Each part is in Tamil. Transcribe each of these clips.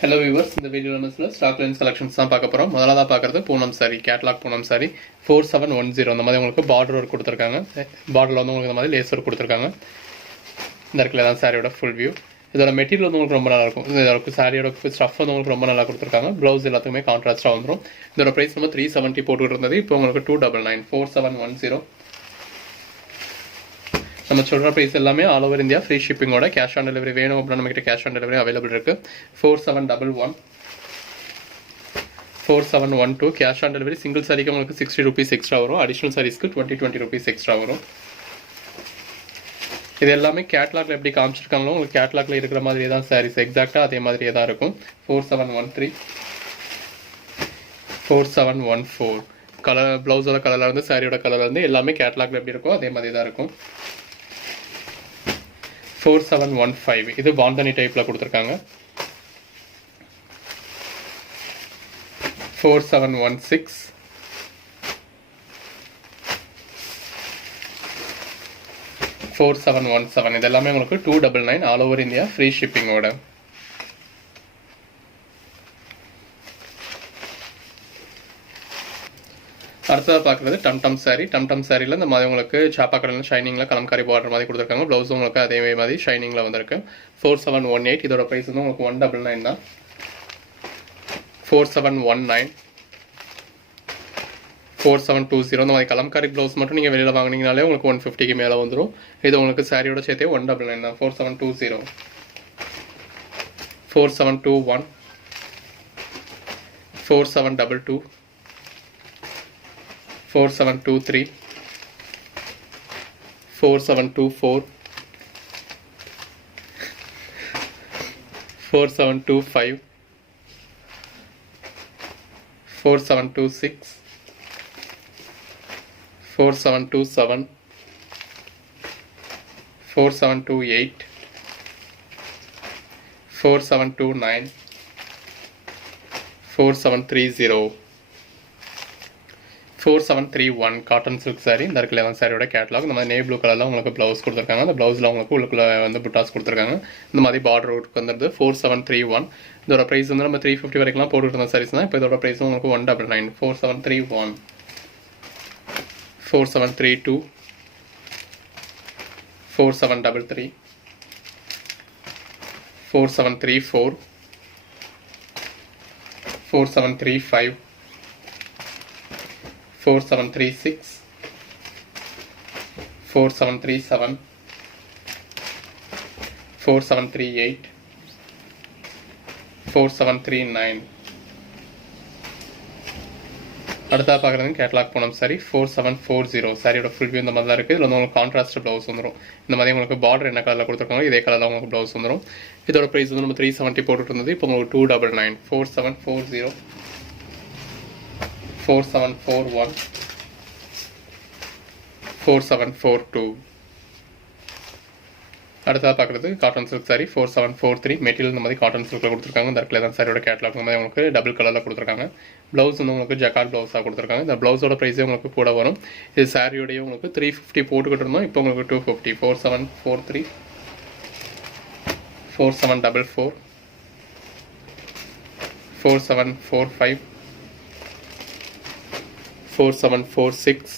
ஹலோ வியூவர்ஸ், இந்த வீடியோவில் ஸ்டாக் லைன்ஸ் கலெக்ஷன்ஸ் தான் பார்க்க போகிறோம். முதலாக பார்க்குறது Poonam sorry, catalogue Poonam sorry 4710. இந்த மாதிரி உங்களுக்கு பார்டர் ஒர்க் கொடுத்துருக்காங்க. பார்டரில் வந்து உங்களுக்கு இந்த மாதிரி லேஸ் ஒர்க் கொடுத்துருக்காங்க. இந்த இடத்துல தான் சாரியோட ஃபுல் வியூ. இதோட மெட்டீரியல் வந்து உங்களுக்கு ரொம்ப நல்லா இருக்கும். இதோட சாரியோட ஸ்டஃப் வந்து உங்களுக்கு ரொம்ப நல்லா கொடுத்துருக்காங்க. ப்ளவுஸ் எல்லாத்துக்குமே கான்ட்ராஸ்ட்டாக வந்துடும். இதோட ப்ரைஸ் நம்ம 370 போட்டுக்கிட்டு இருந்தது. இப்போ உங்களுக்கு 299 4710. நம்ம சொல்கிற ப்ரைஸ் எல்லாமே ஆல் ஓவர் இந்தியா ஃப்ரீ ஷிப்பிங்கோட. கேஷ் ஆன் டெலிவரி வேணும் அப்படின்னா நம்மகிட்ட கேஷ் ஆன் டெலிவரி அவைலபிள் இருக்குது. 4711 4712 கேஷ் ஆன் டெலிவரி. சிங்கிள் சாரிக்கு உங்களுக்கு 60 rupees எக்ஸ்ட்ரா வரும். அடிஷனல் சாரீஸ்க்கு 20 rupees எக்ஸ்ட்ரா வரும். இது எல்லாமே கேட்லாக்ல எப்படி காமிச்சிருக்காங்களோ உங்களுக்கு கேட்லாக்ல இருக்கிற மாதிரியே தான் சாரீஸ், எக்ஸாக்டாக அதே மாதிரியே தான் இருக்கும். 4713 4714 கலர், ப்ளவுஸோட கலரில் இருந்து சாரியோட கலரில் இருந்து எல்லாமே கேட்லாக்ல எப்படி இருக்கும் அதே மாதிரி தான் இருக்கும். 4715 இது பாந்தனி டைப்ல கொடுத்துருக்காங்க. 4716 4717 இது எல்லாமே உங்களுக்கு 299 ஆல் ஓவர் இந்தியா ஃப்ரீ ஷிப்பிங்கோட. அடுத்ததாக பார்க்குறது டம்டம் சாரி. டம்டம் சாரியில் இந்த மாதிரி உங்களுக்கு சாப்பா கலரில் ஷைனிங்கில் கலம்காரி பார்டர் மாதிரி கொடுத்துருக்காங்க. ப்ளவுஸ் உங்களுக்கு அதே மாதிரி ஷைனிங்கில் வந்திருக்கு. 4718 இதோட ப்ரைஸ் வந்து உங்களுக்கு 199 தான். 4719 4720 இந்த மாதிரி கலம்காரி ப்ளவுஸ் மட்டும் நீங்கள் வெளியில் வாங்கினீங்கனாலே உங்களுக்கு 150க்கு மேலே வந்துடும். இது உங்களுக்கு சாரியோட சேர்த்தே 199 தான். 4720 4721 4722 4723 4724 4725 4726 4727 4728 4729 4730 4731 காட்டன் சில்க் சாரி. இந்த இடத்துல தான் சாரியோட கேட்லாக். இந்த மாதிரி நேவி ப்ளூ கலரில் உங்களுக்கு ப்ளவுஸ் கொடுத்துருக்காங்க. அந்த ப்ளவுஸில் உங்களுக்கு உள்ளுக்குள்ள வந்து புட்டாஸ் கொடுத்துருக்காங்க. இந்த மாதிரி பார்டர் ஒர்க் வந்துடுது. 4731 இதோட ப்ரைஸ் வந்து நம்ம 350 வரைக்கும்லாம் போட்டுட்டு இருந்த சாரீஸ் தான். இப்போ இதோட ப்ரைஸ் உங்களுக்கு 199 4731 4732 4733 4734 4735 4736 4737 4738 4739 அடுத்தா பார்க்குறது கேட்லாக் பூனம் சாரி 4740. சாரியோட ஃபுல் வியூ இந்த மாதிரி தான் இருக்குது. இதில் வந்து உங்களுக்கு கான்ட்ராஸ்ட் ப்ளவுஸ் வந்துடும். இந்த மாதிரி உங்களுக்கு பார்டர் என்ன கலரில் கொடுத்துருக்காங்க இதே கலரில் உங்களுக்கு ப்ளவுஸ் வந்துடும். இதோட ப்ரைஸ் வந்து நம்ம 370 போட்டுட்டு இருந்தது. இப்போ உங்களுக்கு 299 4740 4741 4742 அடுத்ததாக பார்க்குறது காட்டன் சில்க் சாரி 4743 மெட்டீரியல் இந்த மாதிரி காட்டன் சில்கில் கொடுத்துருக்காங்க. இந்த இடத்துல தான் சாரியோட கேட்லாக் இந்த மாதிரி உங்களுக்கு டபுள் கலரில் கொடுத்துருக்காங்க. ப்ளவுஸ் வந்து உங்களுக்கு ஜக்கார்ட் ப்ளவுஸாக கொடுத்துருக்காங்க. இந்த ப்ளவுஸோட ப்ரைஸே உங்களுக்கு கூட வரும். இது சாரியோடய உங்களுக்கு 350 போட்டுக்கிட்டு இருந்தோம். இப்போ உங்களுக்கு 250 4743 4744 4745 4746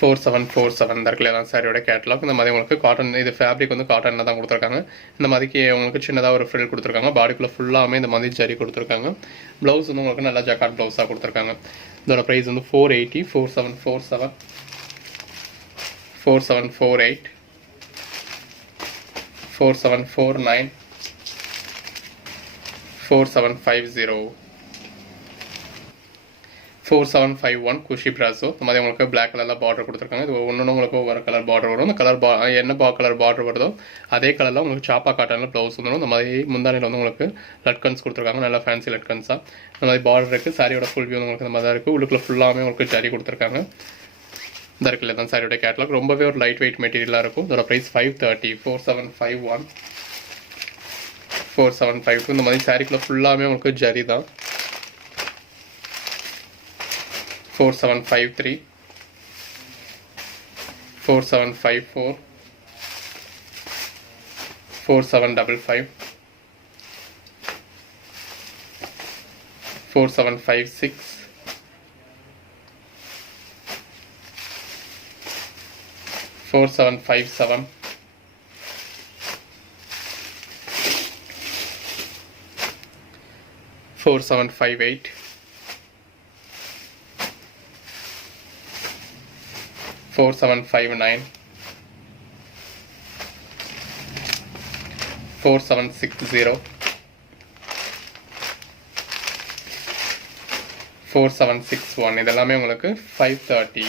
4747 இந்த இடத்துல தான் சாரியோட கேட்லாக். இந்த மாதிரி உங்களுக்கு காட்டன், இது ஃபேப்ரிக் வந்து காட்டனில் தான் கொடுத்துருக்காங்க. இந்த மாதிரிக்கு உங்களுக்கு சின்னதாக ஒரு ஃப்ரில் கொடுத்துருக்காங்க. பாடிக்குள்ளே ஃபுல்லாமே இந்த மாதிரி ஜரி கொடுத்துருக்காங்க. ப்ளவுஸ் வந்து உங்களுக்கு நல்லா ஜக்கார்ட் ப்ளவுஸாக கொடுத்துருக்காங்க. இதோட ப்ரைஸ் வந்து 480 4747 4748 4749 4750 4751 குஷி பிராசோ. இந்த மாதிரி உங்களுக்கு பிளாக் கலரில் பார்டர் கொடுத்துருக்காங்க. இது ஒன்று உங்களுக்கு ஒவ்வொரு கலர் பார்டர் வரும். அந்த கலர் என்ன கலர் பார்டர் வருதோ அதே கலரில் உங்களுக்கு சாப்பா காட்டனில் ப்ளவுஸ் வந்துடும். இந்த மாதிரி முந்தானியில் வந்து உங்களுக்கு லட்கன்ஸ் கொடுத்துருக்காங்க. நல்லா ஃபேன்சி லட்கன்ஸாக இந்த மாதிரி பார்டர் இருக்குது. சாரியோட ஃபுல் வியூ உங்களுக்கு இந்த மாதிரி தான் இருக்குது. உள்ளுக்குள்ள ஃபுல்லாமே உங்களுக்கு ஜரி கொடுத்துருக்காங்க. இந்த இருக்குல்ல தான் சாரியோட கேட்லாக். ரொம்பவே ஒரு லைட் வெயிட் மெட்டீரியலாக இருக்கும். இதோட ப்ரைஸ் 530 4751 4752 இந்த மாதிரி சாரிக்குள்ளே ஃபுல்லாமே உங்களுக்கு ஜரி தான். 4753 4754 4755, 4756, 4757, 4758, 4759, 4760, 4761 இதெல்லாமே உங்களுக்கு 530.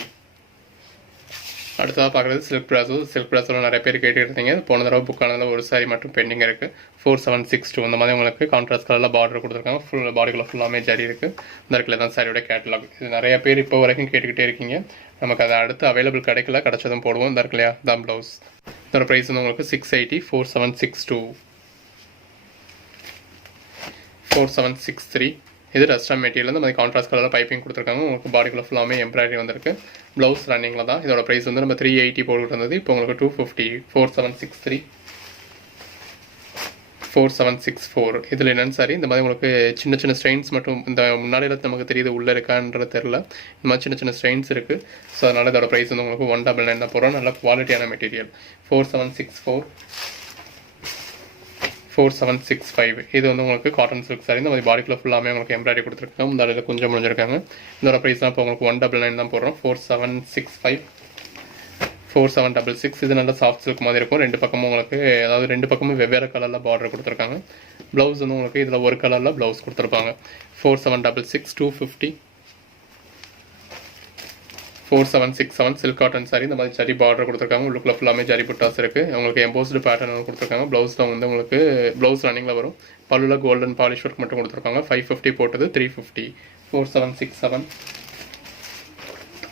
அடுத்ததாக பார்க்குறது சில்க் பிராசோ. சில்க் பிராசோவில் நிறைய பேர் கேட்டுட்டு இருந்தீங்க. போன தடவை புக் ஆனதில் ஒரு சாரி மட்டும் பெண்டிங் இருக்குது. 4762 இந்த மாதிரி உங்களுக்கு கான்ட்ராஸ்ட் கலரில் பார்டர் கொடுத்துருக்காங்க. ஃபுல் பாடிக்குள்ள ஃபுல்லாமே ஜரி இருக்குது. இந்த இடத்துல தான் சாரியோட கேட்டலாக். இது நிறைய பேர் இப்போ வரைக்கும் கேட்டுக்கிட்டே இருக்கீங்க. நமக்கு அதை அடுத்து அவைலபிள் கிடைக்கல, கிடச்சதும் போடுவோம். இந்த இருக்குல்லையா தான் ப்ளவுஸ். இதோட ப்ரைஸ் வந்து உங்களுக்கு 680, 4762, 4763. இது ரஸ்டம் மெட்டீரியல். இந்த மாதிரி கான்ட்ராஸ்ட் கலரில் பைப்பிங் கொடுத்துருக்காங்க. உங்களுக்கு பாடிக்குள்ள ஃபுல்லாமே எம்ப்ராய்டரி வந்திருக்கு. ப்ளவுஸ் ரன்னிங்கில் தான். இதோட ப்ரைஸ் வந்து நம்ம 380 போட்டுட்டு இருந்தது. இப்போ உங்களுக்கு 250, 4763, 4764. இதில் என்னென்னு சாரி இந்த மாதிரி உங்களுக்கு சின்ன சின்ன ஸ்ட்ரெயின்ஸ் மட்டும் இந்த முன்னாடியில் நமக்கு தெரியுது, உள்ளே இருக்கான்றது தெரில. இந்த மாதிரி சின்ன சின்ன ஸ்ட்ரெயின்ஸ் இருக்குது. ஸோ அதனால் இதோட ப்ரைஸ் வந்து உங்களுக்கு 199 தான் போகிறோம். நல்ல குவாலிட்டியான மெட்டீரியல். 4764, 4765. இது வந்து உங்களுக்கு காட்டன் சில்க் சாரி. இந்த மாதிரி பாடிக்குள்ள ஃபுல்லாமே உங்களுக்கு எம்ப்ராய்டரி கொடுத்துருக்காங்க. இந்த அளவில் கொஞ்சம் முடிஞ்சிருக்காங்க. இதோட ப்ரைஸ் தான் இப்போ உங்களுக்கு 199 தான் போடுறோம். 4765, 4766. இது நல்ல சாஃப்ட் சில்க் மாதிரி இருக்கும். ரெண்டு பக்கமும் உங்களுக்கு அதாவது ரெண்டு பக்கமும் வெவ்வேறு கலரில் பார்டர் கொடுத்துருக்காங்க. ப்ளவுஸ் வந்து உங்களுக்கு இதில் ஒரு கலரில் ப்ளவுஸ் கொடுத்துருப்பாங்க. 4766, 250, 4767. Silk cotton sorry. இந்த மாதிரி ஜரி பார்டர் கொடுத்துருக்காங்க. உள்ளுக்குள்ள ஃபுல்லாமே ஜரி புட்டாஸ் இருக்குது. உங்களுக்கு எம்போஸ்டு பேட்டர்ன் கொடுத்துருக்காங்க. ப்ளவுஸில் வந்து உங்களுக்கு ப்ளவுஸ் ரன்னிங்கில் வரும். பல்லுல கோல்டன் பாலிஷ் ஒர்க் மட்டும் கொடுத்துருக்காங்க. 550 போட்டது 350. 4767,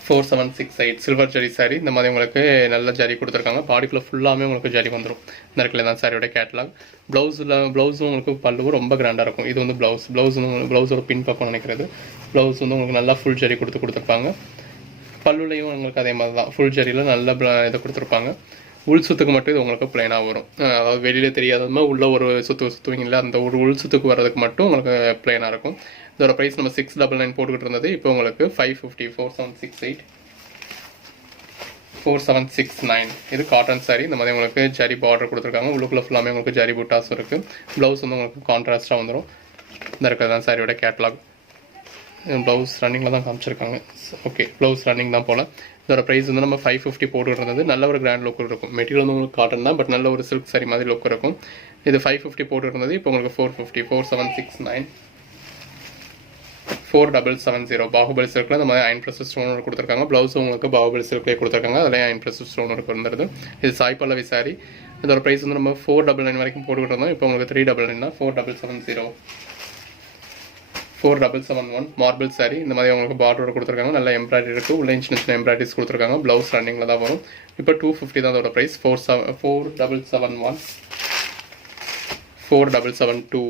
4768. Silver zari sorry. இந்த மாதிரி உங்களுக்கு நல்ல ஜரி கொடுத்துருக்காங்க. பாடிக்குள்ள ஃபுல்லாமே உங்களுக்கு ஜரி வந்துடும். இந்த இடத்துல தான் சாரியோட கேட்டலாக். ப்ளவுஸும் உங்களுக்கு பல்லுவும் ரொம்ப கிராண்டாக இருக்கும். இது வந்து ப்ளவுஸ் வந்து ப்ளவுஸோட பின் பக்கம் நினைக்கிறது. ப்ளவுஸ் வந்து உங்களுக்கு நல்லா ஃபுல் ஜரி கொடுத்துருப்பாங்க. பல்லுலையும் உங்களுக்கு அதே மாதிரி தான் ஃபுல் ஜரியில் நல்ல இதை கொடுத்துருப்பாங்க. உள் சுத்துக்கு மட்டும் இது உங்களுக்கு பிளைனாக வரும். அதாவது வெளியில் தெரியாதமா உள்ள ஒரு சுற்றுவீங்களா, அந்த ஒரு உள் சுத்துக்கு வர்றதுக்கு மட்டும் உங்களுக்கு பிளைனாக இருக்கும். இதோட ப்ரைஸ் நம்ம 699 போட்டுக்கிட்டு இருந்தது. இப்போ உங்களுக்கு 550, 4768, 4769. இது காட்டன் சாரி. இந்த மாதிரி உங்களுக்கு ஜரி பார்டர் கொடுத்துருக்காங்க. உள்ளுக்குள்ள ஃபுல்லாமே உங்களுக்கு ஜரி புட்டாஸும் இருக்குது. ப்ளவுஸ் வந்து உங்களுக்கு கான்ட்ராஸ்ட்டாக வந்துடும். இந்த இருக்கிறது தான் சாரியோட கேட்டலாக். ப்ளவுஸ் ரன்னிங்கில் தான் காமிச்சிருக்காங்க. ஓகே, ப்ளவுஸ் ரன்னிங் தான் போல். இதோட ப்ரைஸ் வந்து நம்ம 550 போட்டுட்டு இருந்தது. நல்ல ஒரு கிராண்ட் லுக் இருக்கும். மெட்டீரியல் வந்து உங்களுக்கு காட்டன் தான், பட் நல்ல ஒரு சில்க் சாரி மாதிரி லுக் இருக்கும். இது 550 போட்டுட்டு இருந்தது. இப்போ உங்களுக்கு 450, 4769, 4770. பாகுபலி சில்கில் இந்த மாதிரி அயன் ப்ரெஸ் ஸ்டோன் ஒர்க் கொடுத்துருக்காங்க. ப்ளவுஸ் உங்களுக்கு பாகுபலி சில்க்லேயே கொடுத்துருக்காங்க. அதிலே அயன் ப்ரெஸ் ஸ்டோன் ஒர்க் வந்துருது. இது சாய் பல்லவி சாரி. இதோட ப்ரைஸ் வந்து நம்ம 499 வரைக்கும் போட்டுக்கிட்டு இருந்தோம். இப்போ உங்களுக்கு 399 தான். 4770, 4771. Marble sorry. இந்த மாதிரி உங்களுக்கு பார்டரோட கொடுத்துருக்காங்க. நல்ல எம்ப்ராய்டரி இருக்குது. உள்ள சின்ன சின்ன எம்ப்ராய்டரிஸ் கொடுத்துருக்காங்க. ப்ளவுஸ் ரன்னிங்கில் தான் வரும். இப்போ 250 தான் அதோட ப்ரைஸ். 4771, 4772.